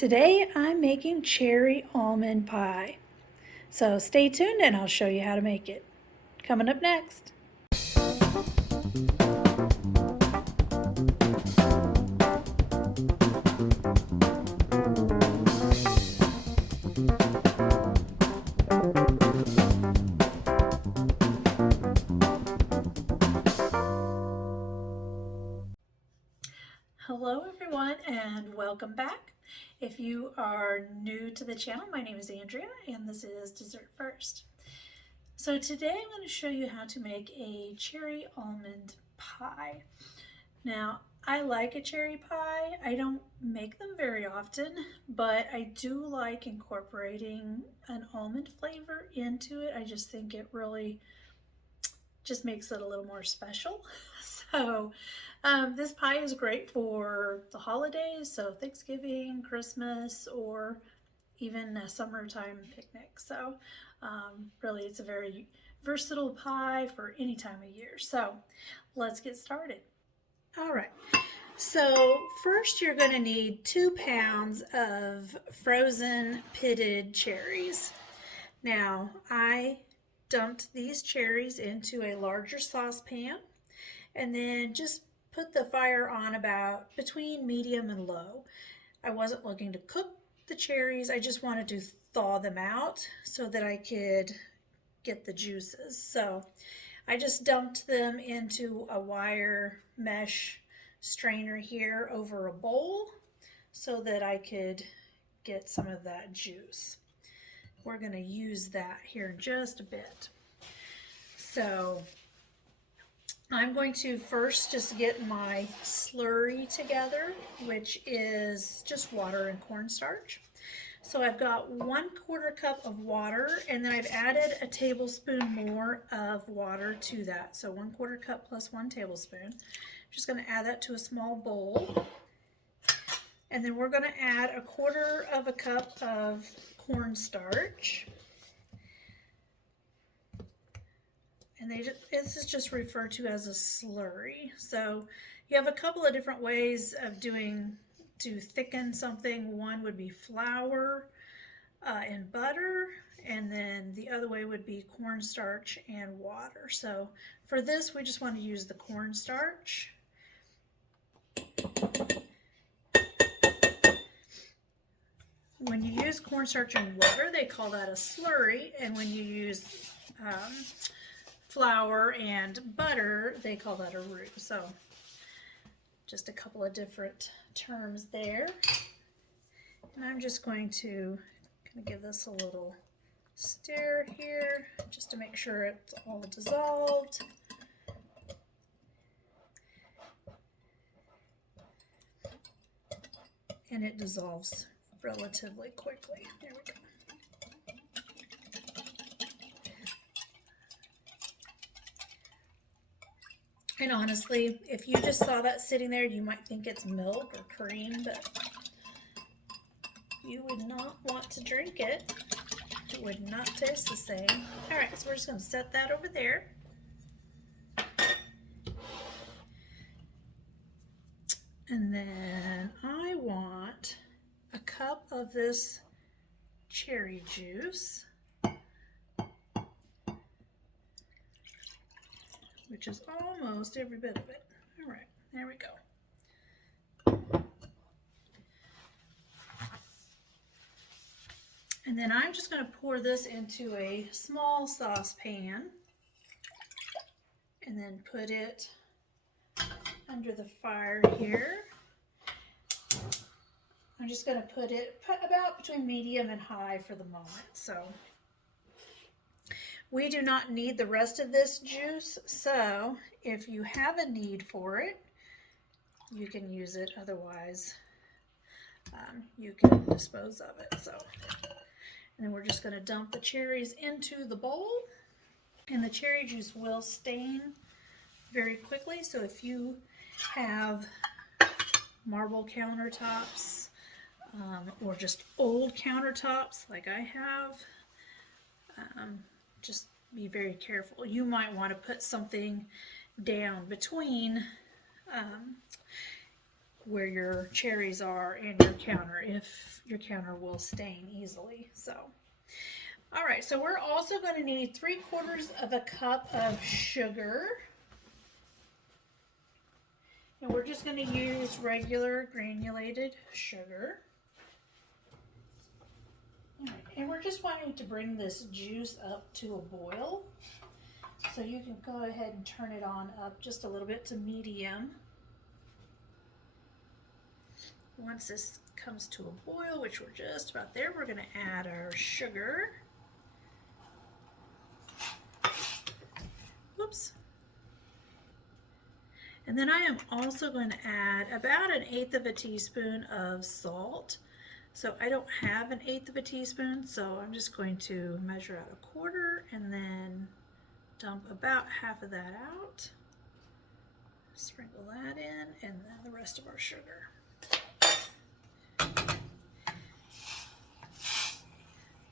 Today I'm making cherry almond pie. So stay tuned and I'll show you how to make it. Coming up next. Hello everyone and welcome back. If you are new to the channel, my name is Andrea and this is Dessert First. So today I'm going to show you how to make a cherry almond pie. Now, I like a cherry pie. I don't make them very often, but I do like incorporating an almond flavor into it. I just think it really just makes it a little more special. So this pie is great for the holidays, so Thanksgiving, Christmas, or even a summertime picnic. So really it's a very versatile pie for any time of year. So let's get started. All right. So first you're going to need 2 pounds of frozen pitted cherries. Now I dumped these cherries into a larger saucepan and then just put the fire on about between medium and low. I wasn't looking to cook the cherries, I just wanted to thaw them out so that I could get the juices. So I just dumped them into a wire mesh strainer here over a bowl so that I could get some of that juice. We're going to use that here in just a bit. So I'm going to first just get my slurry together, which is just water and cornstarch. So I've got 1/4 cup of water, and then I've added a tablespoon more of water to that. So 1/4 cup plus 1 tablespoon. I'm just going to add that to a small bowl. And then we're going to add 1/4 cup of cornstarch. And this is just referred to as a slurry. So you have a couple of different ways of to thicken something. One would be flour and butter, and then the other way would be cornstarch and water. So for this, we just want to use the cornstarch. When you use cornstarch and water, they call that a slurry, and when you use flour and butter, they call that a roux. So just a couple of different terms there. And I'm just going to give this a little stir here just to make sure it's all dissolved. And it dissolves relatively quickly. There we go. And honestly, if you just saw that sitting there, you might think it's milk or cream, but you would not want to drink it. It would not taste the same. All right, so we're just going to set that over there. And then I want a cup of this cherry juice, which is almost every bit of it. All right, there we go. And then I'm just going to pour this into a small saucepan and then put it under the fire here. I'm just going to put it about between medium and high for the moment. So we do not need the rest of this juice, so if you have a need for it, you can use it. Otherwise, you can dispose of it. So, and then we're just going to dump the cherries into the bowl, and the cherry juice will stain very quickly. So if you have marble countertops or just old countertops like I have, just be very careful. You might want to put something down between where your cherries are and your counter, if your counter will stain easily. So, all right, so we're also going to need 3/4 of a cup of sugar. And we're just going to use regular granulated sugar. All right, and we're just wanting to bring this juice up to a boil. So you can go ahead and turn it on up just a little bit to medium. Once this comes to a boil, which we're just about there, we're going to add our sugar. Whoops. And then I am also going to add about 1/8 of a teaspoon of salt. So I don't have 1/8 of a teaspoon, so I'm just going to measure out 1/4 and then dump about half of that out. Sprinkle that in, and then the rest of our sugar.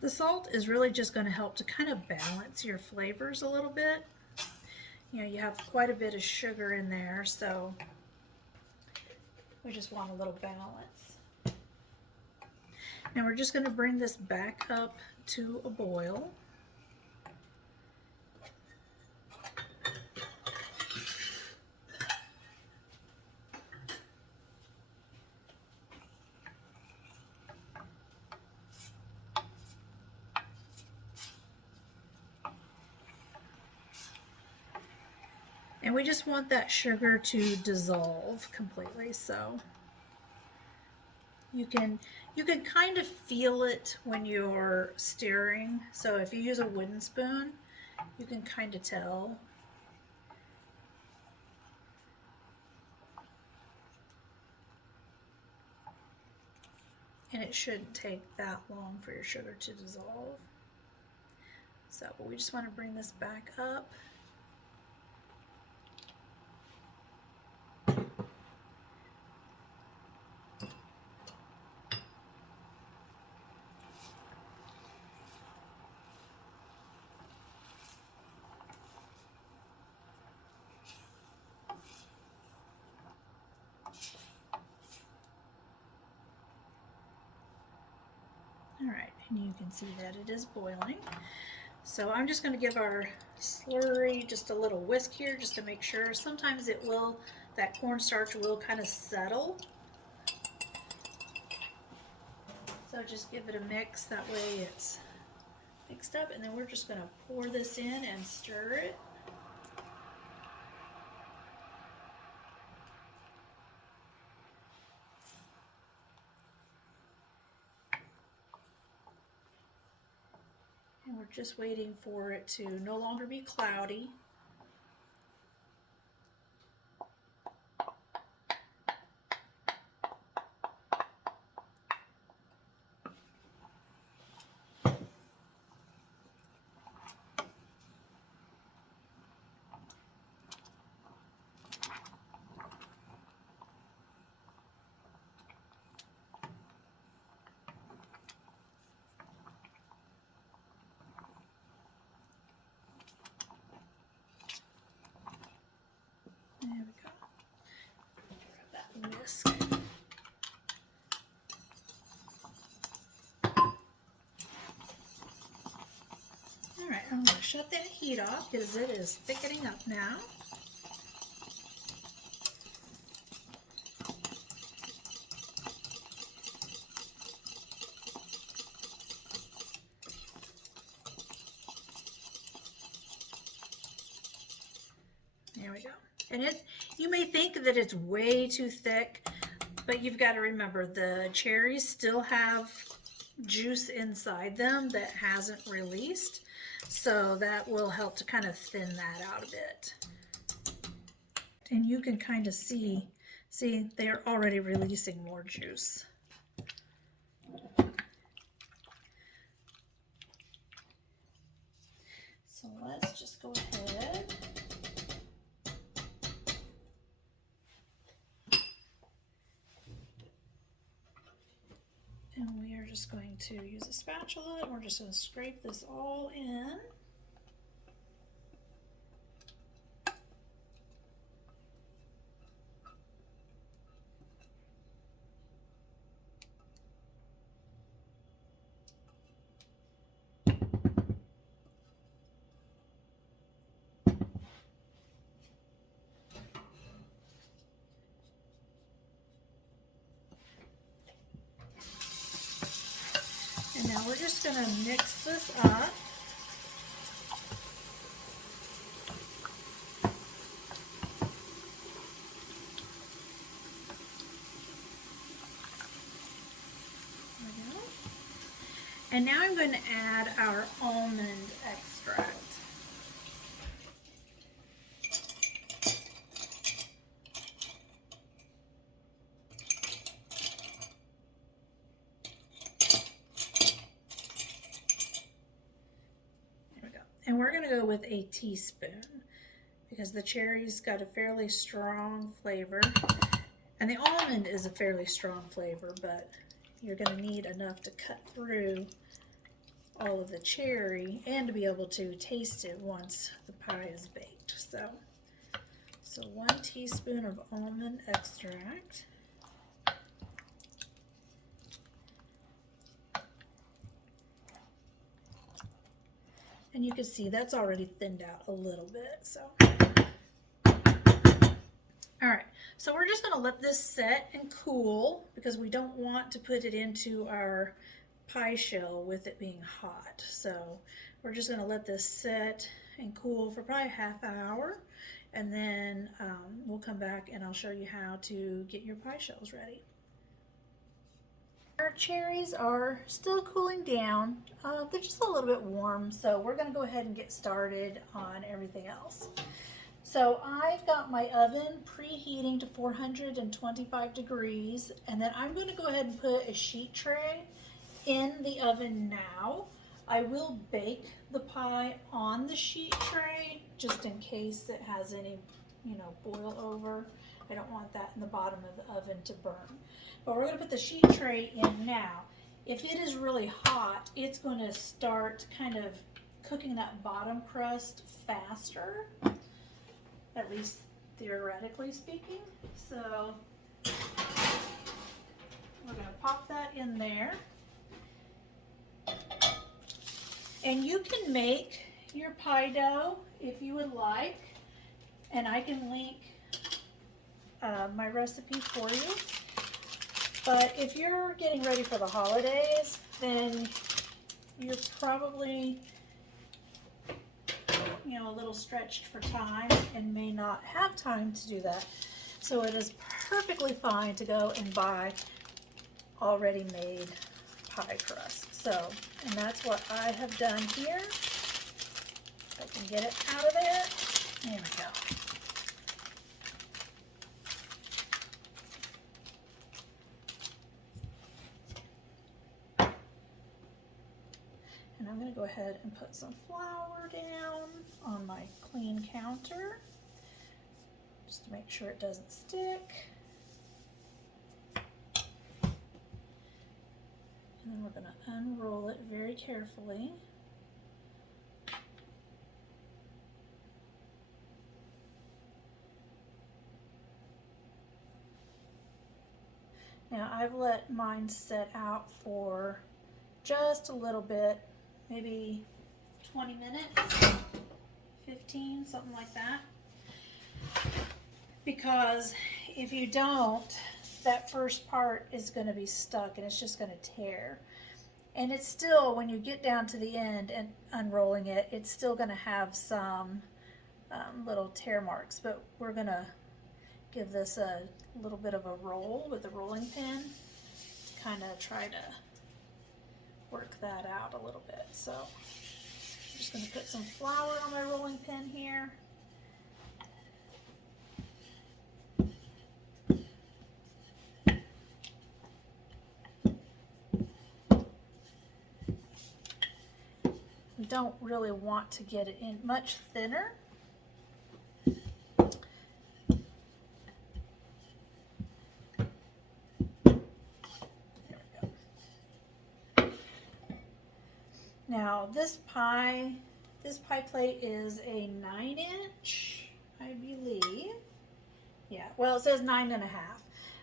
The salt is really just going to help to kind of balance your flavors a little bit. You know, you have quite a bit of sugar in there, so we just want a little balance. Now we're just going to bring this back up to a boil. And we just want that sugar to dissolve completely, so you can kind of feel it when you're stirring. So if you use a wooden spoon, you can kind of tell. And it shouldn't take that long for your sugar to dissolve. So, but we just want to bring this back up. All right, and you can see that it is boiling. So I'm just going to give our slurry just a little whisk here just to make sure. Sometimes it will, that cornstarch will kind of settle. So just give it a mix, that way it's mixed up, and then we're just going to pour this in and stir it. And we're just waiting for it to no longer be cloudy. There we go. Grab that whisk. All right, I'm going to shut that heat off because it is thickening up now. There we go. And you may think that it's way too thick, but you've got to remember the cherries still have juice inside them that hasn't released, so that will help to kind of thin that out a bit. And you can kind of see they're already releasing more juice. So let's just go ahead . And we are just going to use a spatula, and we're just going to scrape this all in. And now we're just going to mix this up. And now I'm going to add our almond extract. There we go. And we're going to go with a teaspoon because the cherry's got a fairly strong flavor. And the almond is a fairly strong flavor, but you're going to need enough to cut through all of the cherry and to be able to taste it once the pie is baked. So 1 teaspoon of almond extract. And you can see that's already thinned out a little bit. So, all right, so we're just going to let this set and cool because we don't want to put it into our pie shell with it being hot. So we're just going to let this set and cool for probably half an hour, and then we'll come back and I'll show you how to get your pie shells ready. Our cherries are still cooling down. They're just a little bit warm, so we're going to go ahead and get started on everything else. So I've got my oven preheating to 425 degrees, and then I'm going to go ahead and put a sheet tray in the oven now. I will bake the pie on the sheet tray just in case it has any, boil over. I don't want that in the bottom of the oven to burn. But we're going to put the sheet tray in now. If it is really hot, it's going to start kind of cooking that bottom crust faster, at least theoretically speaking. So we're going to pop that in there. And you can make your pie dough if you would like, and I can link my recipe for you. But if you're getting ready for the holidays, then you're probably, a little stretched for time and may not have time to do that. So it is perfectly fine to go and buy already made pie crust. So, and that's what I have done here. If I can get it out of there. There we go. And I'm going to go ahead and put some flour down on my clean counter just to make sure it doesn't stick. And then we're going to unroll it very carefully. Now I've let mine set out for just a little bit, maybe 20 minutes, 15, something like that. Because if you don't, that first part is going to be stuck and it's just going to tear. And it's still, when you get down to the end and unrolling it, it's still going to have some little tear marks. But we're going to give this a little bit of a roll with the rolling pin, kind of try to work that out a little bit. So I'm just going to put some flour on my rolling pin here. We don't really want to get it in much thinner. Now this pie plate is a 9-inch, I believe. Yeah, well it says 9.5,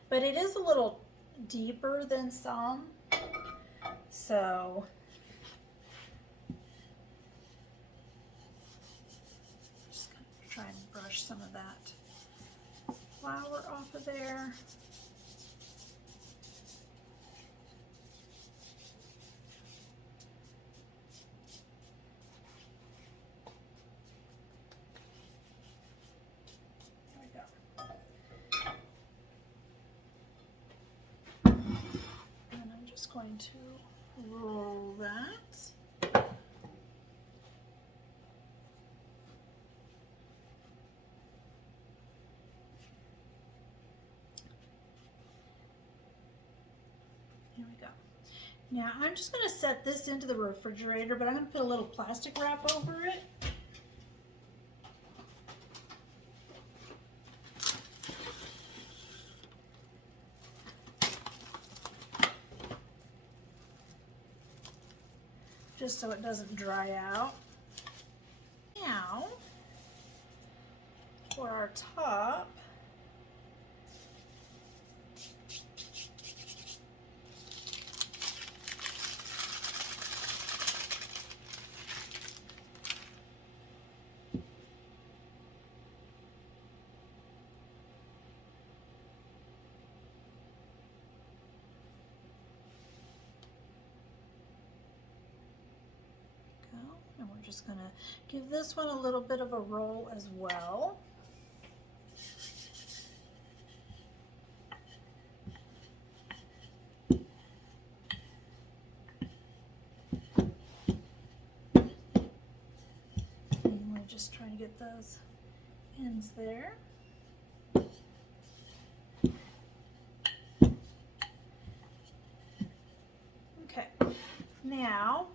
but it is a little deeper than some. So just gonna try and brush some of that flour off of there. going to roll that. Here we go. Now I'm just going to set this into the refrigerator, but I'm going to put a little plastic wrap over it. Just so it doesn't dry out. Now, for our top, and we're just going to give this one a little bit of a roll as well. And we're just trying to get those ends there. Okay, now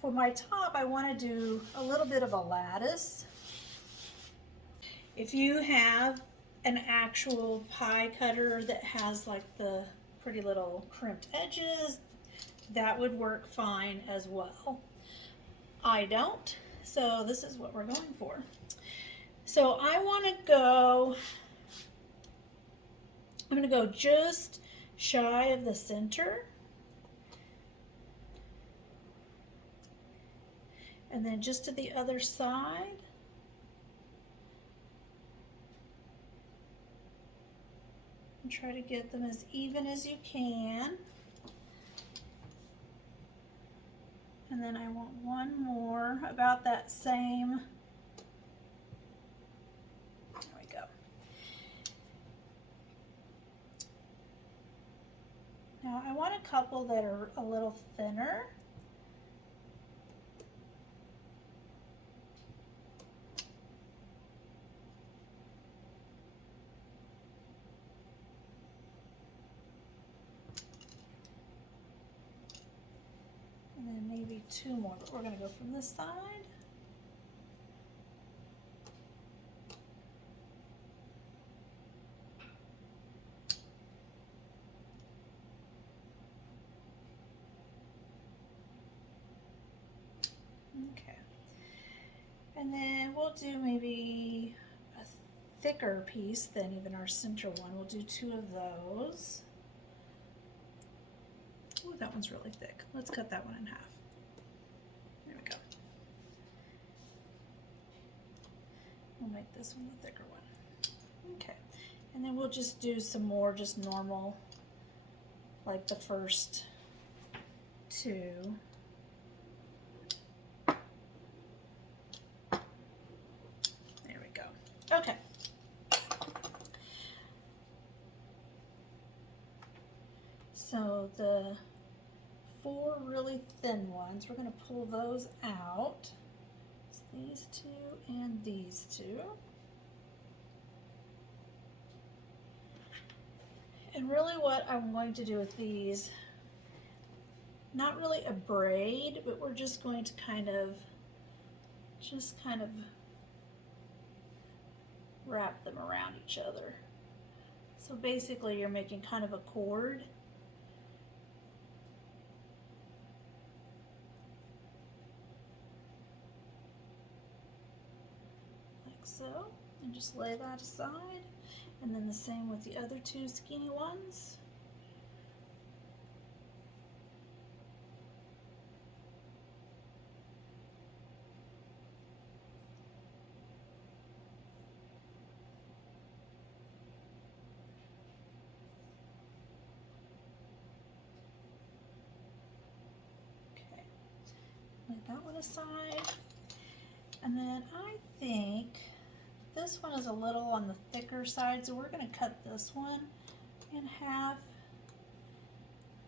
for my top, I want to do a little bit of a lattice. If you have an actual pie cutter that has like the pretty little crimped edges, that would work fine as well. I don't, so this is what we're going for. So I want to go, I'm going to go just shy of the center. And then just to the other side. And try to get them as even as you can. And then I want one more about that same. There we go. Now I want a couple that are a little thinner. And then maybe two more, but we're going to go from this side. Okay. And then we'll do maybe a thicker piece than even our center one. We'll do two of those. Ooh, that one's really thick. Let's cut that one in half. There we go. We'll make this one the thicker one. Okay. And then we'll just do some more just normal, like the first two. There we go. Okay. So the four really thin ones, we're going to pull those out. It's these two and these two. And really what I'm going to do with these, not really a braid, but we're just going to kind of wrap them around each other. So basically you're making kind of a cord. So, and just lay that aside, and then the same with the other two skinny ones. Okay, lay that one aside, and then I think this one is a little on the thicker side, so we're going to cut this one in half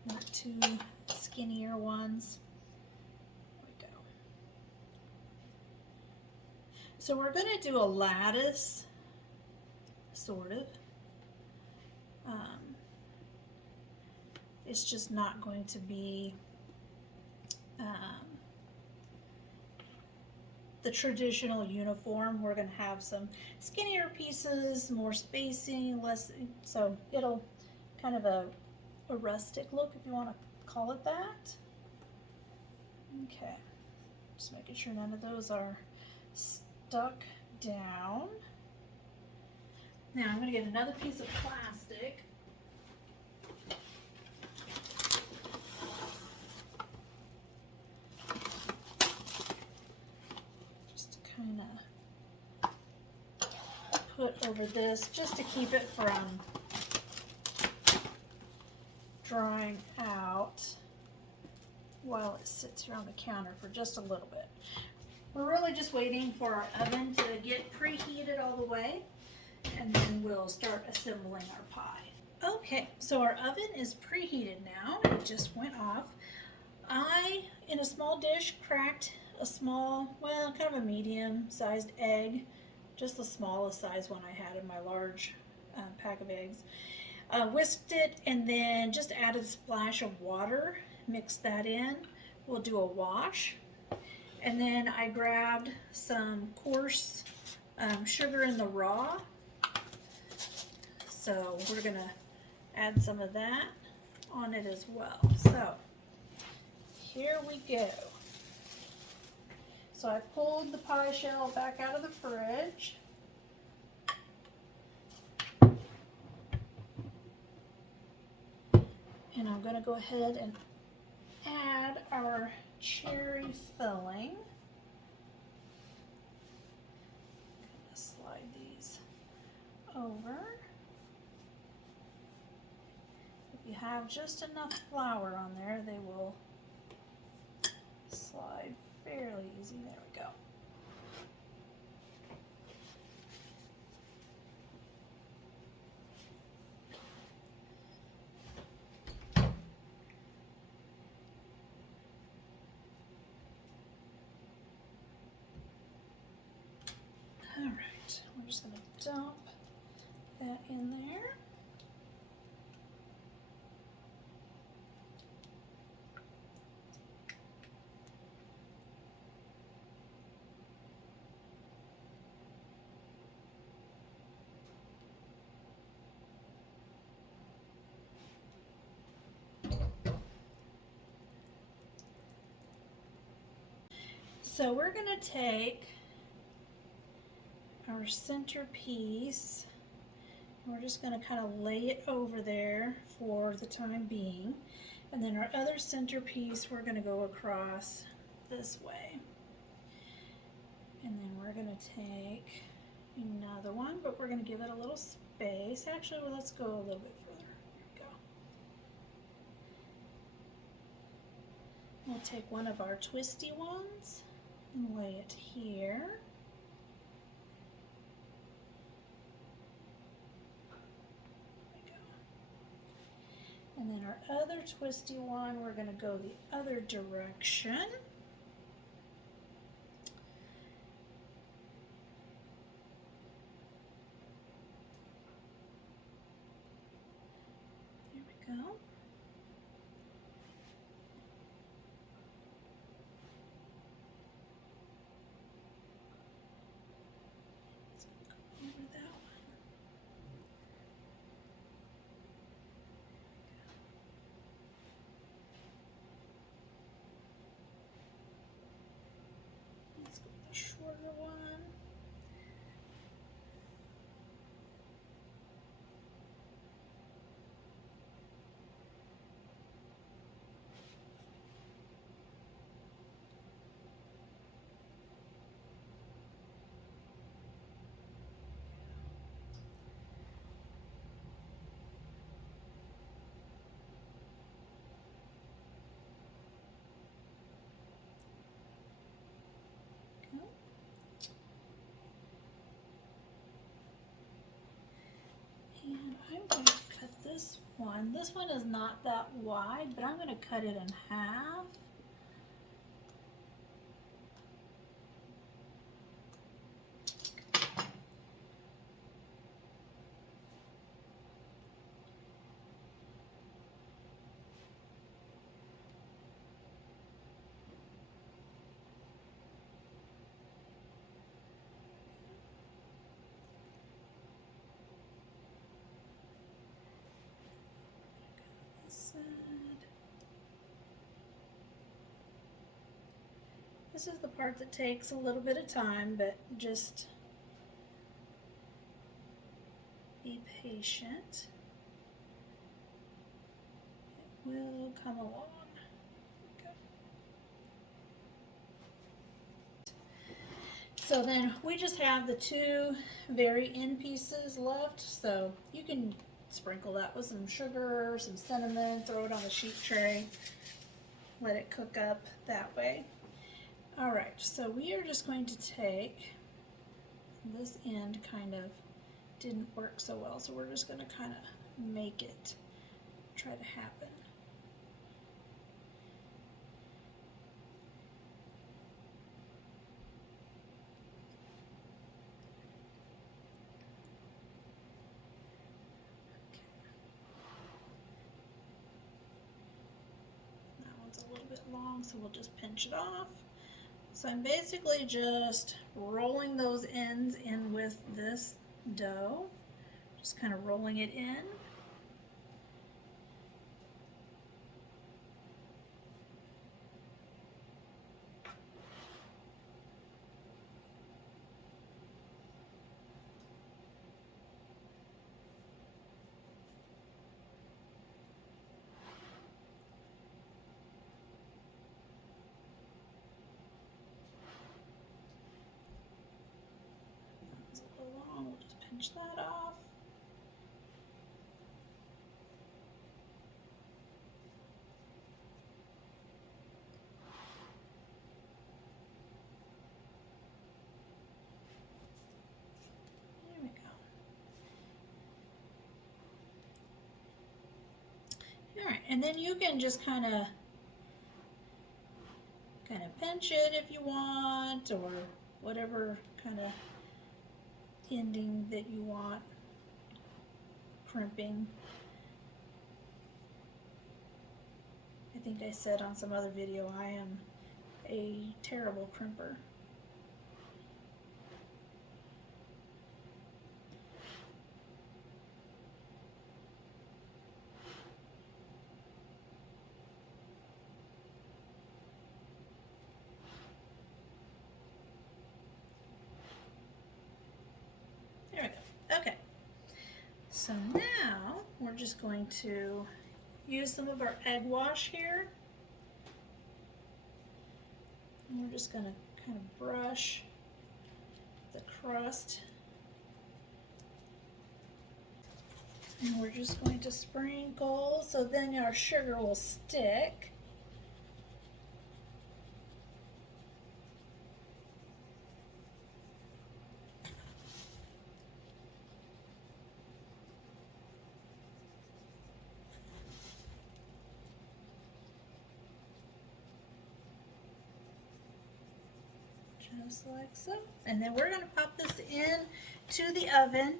not too skinnier ones. There we go. So we're going to do a lattice, sort of. It's just not going to be the traditional uniform. We're going to have some skinnier pieces, more spacing, less, so it'll kind of a rustic look, if you want to call it that. Okay, just making sure none of those are stuck down. Now I'm going to get another piece of plastic. Kind of put over this just to keep it from drying out while it sits here on the counter for just a little bit. We're really just waiting for our oven to get preheated all the way, and then we'll start assembling our pie. Okay, so our oven is preheated now. It just went off. I, in a small dish, cracked a small, well, kind of a medium-sized egg, just the smallest size one I had in my large pack of eggs. Whisked it and then just added a splash of water, mixed that in. We'll do a wash. And then I grabbed some coarse sugar in the raw. So we're gonna add some of that on it as well. So here we go. So I pulled the pie shell back out of the fridge. And I'm going to go ahead and add our cherry filling. I'm going to slide these over. If you have just enough flour on there, they will slide fairly easy. There we go. All right, we're just going to dump that in there. So we're going to take our centerpiece, and we're just going to kind of lay it over there for the time being. And then our other centerpiece, we're going to go across this way. And then we're going to take another one, but we're going to give it a little space. Actually, well, let's go a little bit further. Here we go. We'll take one of our twisty ones and lay it here. There we go. And then our other twisty one, we're going to go the other direction. There we go. Shorter one. And I'm going to cut this one. This one is not that wide, but I'm going to cut it in half. This is the part that takes a little bit of time, but just be patient. It will come along. So then we just have the two very end pieces left, so you can sprinkle that with some sugar, some cinnamon, throw it on the sheet tray, let it cook up that way. All right, so we are just going to take, this end kind of didn't work so well, so we're just going to kind of make it try to happen. Long, so we'll just pinch it off. So I'm basically just rolling those ends in with this dough, just kind of rolling it in. We'll just pinch that off. There we go. All right, and then you can just kind of pinch it if you want, or whatever kind of ending that you want, crimping. I think I said on some other video I am a terrible crimper. There we go. Okay. So now we're just going to use some of our egg wash here. And we're just going to kind of brush the crust. And we're just going to sprinkle so then our sugar will stick. Just like so. And then we're going to pop this in to the oven.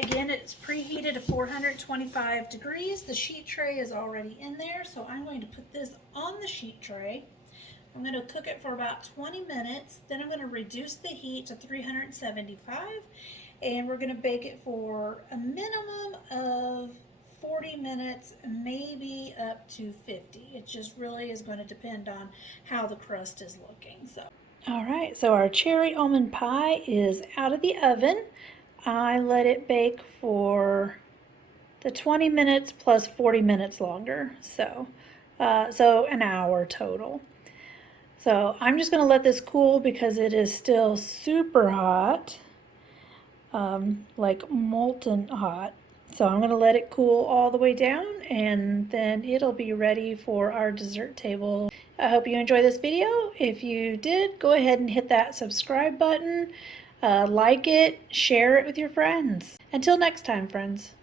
Again, it's preheated to 425 degrees. The sheet tray is already in there, so I'm going to put this on the sheet tray. I'm going to cook it for about 20 minutes. Then I'm going to reduce the heat to 375, and we're going to bake it for a minimum of 40 minutes, maybe up to 50. It just really is going to depend on how the crust is looking. All right, so our cherry almond pie is out of the oven. I let it bake for the 20 minutes plus 40 minutes longer, so an hour total. So I'm just going to let this cool because it is still super hot, like molten hot. So I'm going to let it cool all the way down, and then it'll be ready for our dessert table. I hope you enjoyed this video. If you did, go ahead and hit that subscribe button, like it, share it with your friends. Until next time, friends.